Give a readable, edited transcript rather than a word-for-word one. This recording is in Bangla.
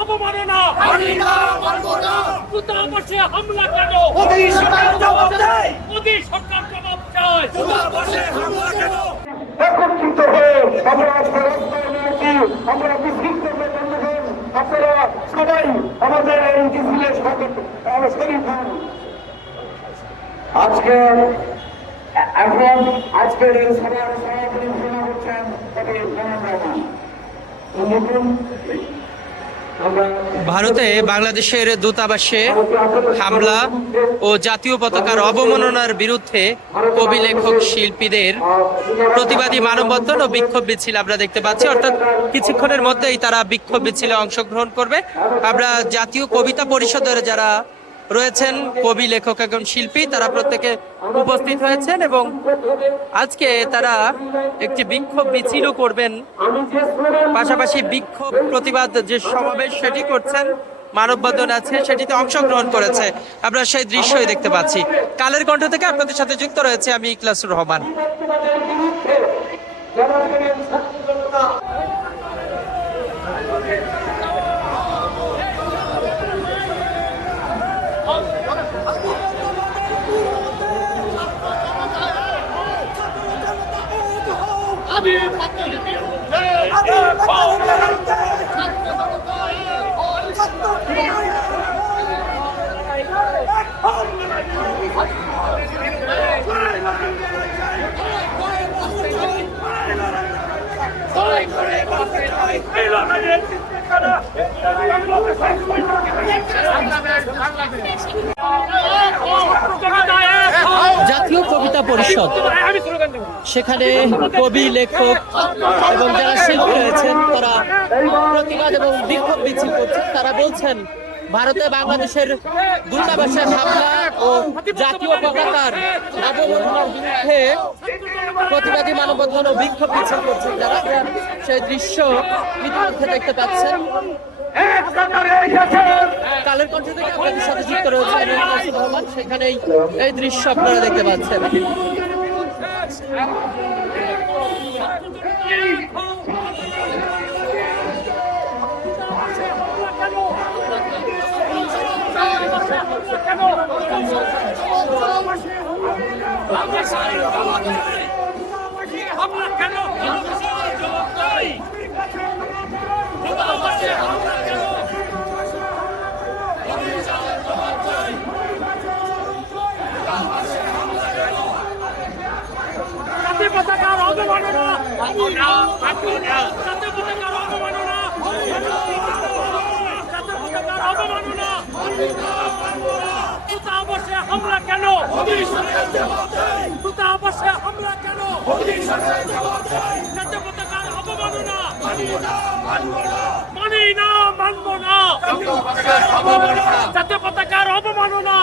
অবমাননা দূতাবাসে হামলা কেন? মোদি সরকার জবাব দেয়। মোদি সরকার জবাব চায়। দূতাবাসে হামলা কেন? একত্রিত হয়ে আমরা আজকে রাস্তায় নেমেছি। আমরা মিছিল করবো বন্ধুগণ, আপনারা সবাই আমাদের এই মিছিলের সাথে শরীর হন। আজকের এই সভার সভাপতি ঘোষণা করছেন ভারতে বাংলাদেশের দূতাবাসে হামলা ও জাতীয় পতাকার অবমাননার বিরুদ্ধে কবি লেখক শিল্পীদের প্রতিবাদী মানববন্ধন ও বিক্ষোভ মিছিল আমরা দেখতে পাচ্ছি। অর্থাৎ কিছুক্ষণের মধ্যেই তারা বিক্ষোভ মিছিলে অংশগ্রহণ করবে। আমরা জাতীয় কবিতা পরিষদের যারা রয়েছেন কবি লেখক এবং শিল্পী তারা প্রত্যেকে উপস্থিত হয়েছেন এবং আজকে তারা একটি বিক্ষোভ মিছিলও করবেন, পাশাপাশি বিক্ষোভ প্রতিবাদ যে সমাবেশ সেটি করছেন, মানববন্ধন আছে সেটিতে অংশগ্রহণ করেছে। আমরা সেই দৃশ্যই দেখতে পাচ্ছি। কালের কণ্ঠ থেকে আপনাদের সাথে যুক্ত রয়েছে আমি ইখলাসুর রহমান। জাতীয় কবিতা পরিষদ, সেখানে কবি লেখক এবং যারা শিল্পী রয়েছেন তারা প্রতিবাদ এবং বিক্ষোভ মিছিল করছেন। তারা বলছেন ভারতে বাংলাদেশের দূতাবাসে হামলা ও জাতীয় পতাকার অবমাননার বিরুদ্ধে প্রতিবাদী মানববন্ধন ও বিক্ষোভ মিছিল করছেন তারা। সেই দৃশ্য ইতিমধ্যে দেখতে পাচ্ছেন। কালের কণ্ঠ থেকে আপনাদের সাথে যুক্ত রয়েছে রহমান, সেখানেই এই দৃশ্য আপনারা দেখতে পাচ্ছেন। জাতীয় পতাকার অবমাননা, জাতীয় পতাকার অবমাননা, জাতীয় পতাকার অবমাননা, দূতাবাসে হামলা কেন? দূতাবাসে হামলা কেন? জাতীয় পতাকার অবমাননা মানি না, মানব না। জাতীয় পতাকার অবমাননা